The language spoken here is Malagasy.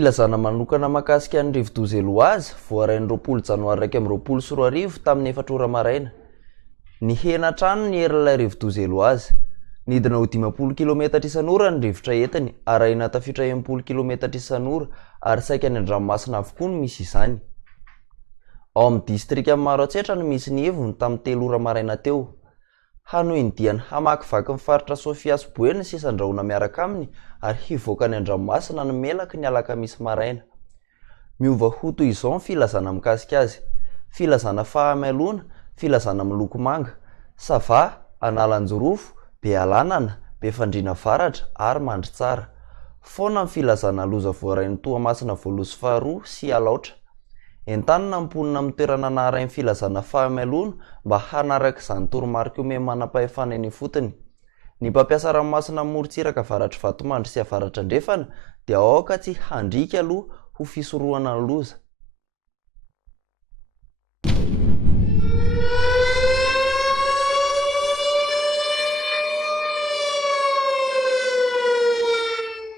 Filazana manokana mahakasika ny rivo-doza Eloazy voarain'ny 20 Janoary 2024 tamin'ny 4 ora maraina. Ny hena trano ny herin'ilay rivo-doza Eloazy. Nidina ho 50 km isan'ora ny rivotra entiny, arahina tafiditra 30 km isan'ora ary saika any an-dranomasina avokoa no misy izany. Ao amin'ny distrika maro antsetra no misy ny hevony tamin'ny 3 ora maraina teo. Hanohy ny diany hamakivaky ny faritra Sofia sy Boeny sy andrahoana miaraka aminy ary hivoaka any an-dranomasina ny melaky ny alakamisy maraina. Miova ho toy izao ny filazana mikasika azy: filazana fahamelona, filazana miloko manga, sava, analanjorofo, be alanana, be fandriana varatra ary mandry tsara. Foana ny filazana loza voarain'ny Toamasina voalohany sy faharoa sy alaotra. Entanina mponina amin'ny toerana naharain'ny filazana fahamelona mba hanaraka izany toromarika ome manam-pahefana eny fotony. Ny mpampiasa ranomasina morontsiraka avaratra Vatomandry sy avaratra Andrefana dia aoka tsy handrika aloha ho fisorohana ny loza.